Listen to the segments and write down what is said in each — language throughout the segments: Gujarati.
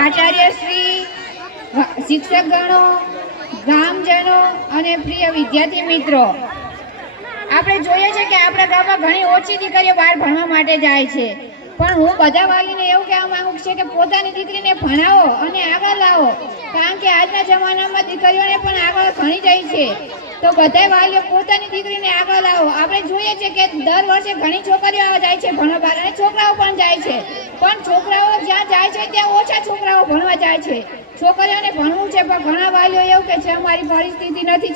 આચાર્યશ્રી, શિક્ષકગણો, ગામજનો અને પ્રિય વિદ્યાર્થી મિત્રો, આપણે જોઈએ છે કે આપણા ગામમાં ઘણી ઓછી દીકરીઓ બહાર ભણવા માટે જાય છે, પણ હું બધા વાલીને એવું કહેવા માંગુ છું કે પોતાની દીકરીને ભણાવો અને આગળ લાવો, કારણ કે આજના જમાનામાં દીકરીઓને પણ આગળ ભણી જાય છે. તો બધા વાલીઓ પોતાની દીકરીને આગળ લાવો. આપણે જોઈએ છે કે દર વર્ષે ઘણી છોકરીઓ જાય છે ભણવા બહાર અને છોકરાઓ પણ જાય છે, પણ છોકરાઓ જ્યાં જાય છે ત્યાં ઓછા છોકરાઓ ભણવા જાય છે. છોકરીઓને ભણવું છે, પણ ઘણા વાલીઓ એવું કે છે અમારી પરિસ્થિતિ નથી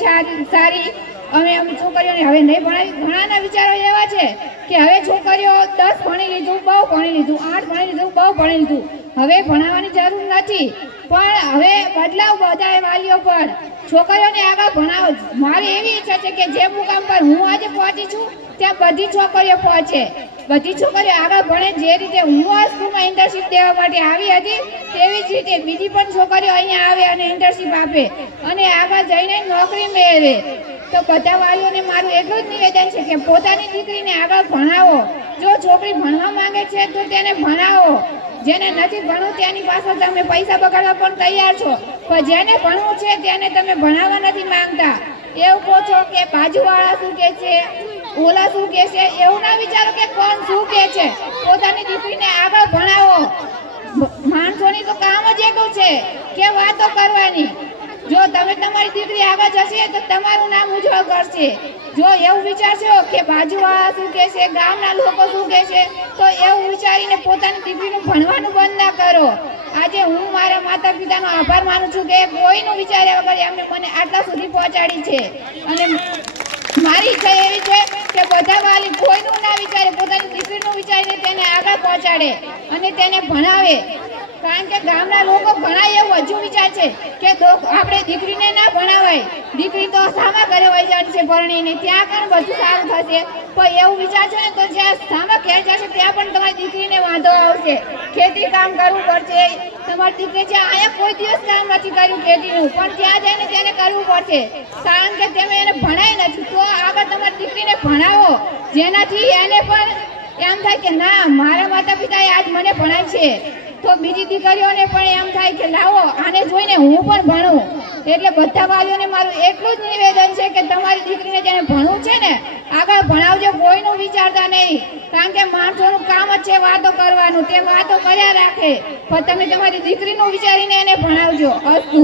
સારી, અમે છોકરીઓને હવે નહીં ભણાવી. ઘણાના વિચારો એવા છે કે હવે છોકરીઓ 10 ભણી લીધું બહુ ભણી લીધું, 8 ભણી લીધું બહુ ભણી લીધું, હવે ભણાવવાની જરૂર નથી. પણ હવે બદલાવ બધા વાલીઓ પર છોકરીઓને આગળ ભણાવો. મારી એવી ઈચ્છા છે કે જે મુકામ પર હું આજે પહોંચી છું ત્યાં બધી છોકરીઓ પહોંચે, બધી છોકરીઓ આગળ ભણે. જે રીતે હું આ સ્કૂલમાં ઇન્ટર્નશીપ દેવા માટે આવી હતી તેવી જ રીતે બીજી પણ છોકરીઓ અહીંયા આવે અને ઇન્ટર્નશીપ આપે અને આગળ જઈને નોકરી મેળવે. તો બધા વાલીઓને મારું એટલું જ નિવેદન છે કે પોતાની દીકરીને આગળ ભણાવો. જો છોકરી ભણવા માંગે છે તો તેને ભણાવો. જેને નથી ભણવું તેની પાસે તમે પૈસા બગાડવા પણ તૈયાર છો, પણ જેને ભણવું છે તેને તમે ભણાવવા નથી માંગતા. એવું કહો છો કે બાજુવાળા શું કહે છે, ઓલા શું કહે છે, એવું ના વિચારો કે કોણ શું કહે છે. પોતાની દીકરીને આગળ ભણાવો. માણસોની તો કામ જ એટલું છે કે વાતો કરવાની. જો તમે તમારી દીકરી આગળ જશે તો તમારું નામ ઉજ્જવળ કરશે. જો એવું વિચારશો કે બાજુવાળા શું કહે છે, ગામના લોકો શું કહે છે, તો એવું વિચારીને પોતાની દીકરીનું ભણવાનું બંધ ના કરો. આજે હું મારા માતા પિતાનો આભાર માનું છું કે કોઈનું વિચાર્યા વગર એમને મને આટલા સુધી પહોંચાડી છે. અને મારી ઈચ્છા એવી છે કે બધા વાલી કોઈનું ના વિચારે, પોતાની દીકરીનું વિચારીને તેને આગળ પહોંચાડે અને તેને ભણાવે. કારણ કે ગામના લોકો ઘણા એવું હજુ વિચાર છે કે આપણે દીકરીને ના ભણાવાય, દીકરી તો સામા ઘરે વહી જાય છે ભણીને, ત્યાં પણ બધું સારું થશે. પણ એવું વિચારશો ને તો જ્યાં સામા ઘેર જશે ત્યાં પણ તમારી દીકરીને વાંધો આવશે. ખેતી કામ કરવું પડશે. તમારી દીકરી છે અહીંયા કોઈ દિવસ કામ નથી કર્યું ખેતીનું, પણ ત્યાં જઈને તેને કરવું પડશે, કારણ કે તમે એને ભણાય નથી. તો આગળ તમારી દીકરીને ભણાવો, જેનાથી એને પણ એમ થાય કે ના મારા માતા પિતાએ આજ મને ભણાય છે, તો બીજી દીકરીઓને પણ એમ થાય કે લાવો આને જોઈને હું પણ ભણું. એટલે બધા વાલીઓને મારું એટલું જ નિવેદન છે કે તમારી દીકરીને જેને ભણવું છે ને આગળ ભણાવજો, કોઈનું વિચારતા નહીં. કારણ કે માણસોનું કામ જ છે વાતો કરવાનું, તે વાતો કર્યા રાખે, પણ તમે તમારી દીકરીનું વિચારીને એને ભણાવજો. અસ્તુ.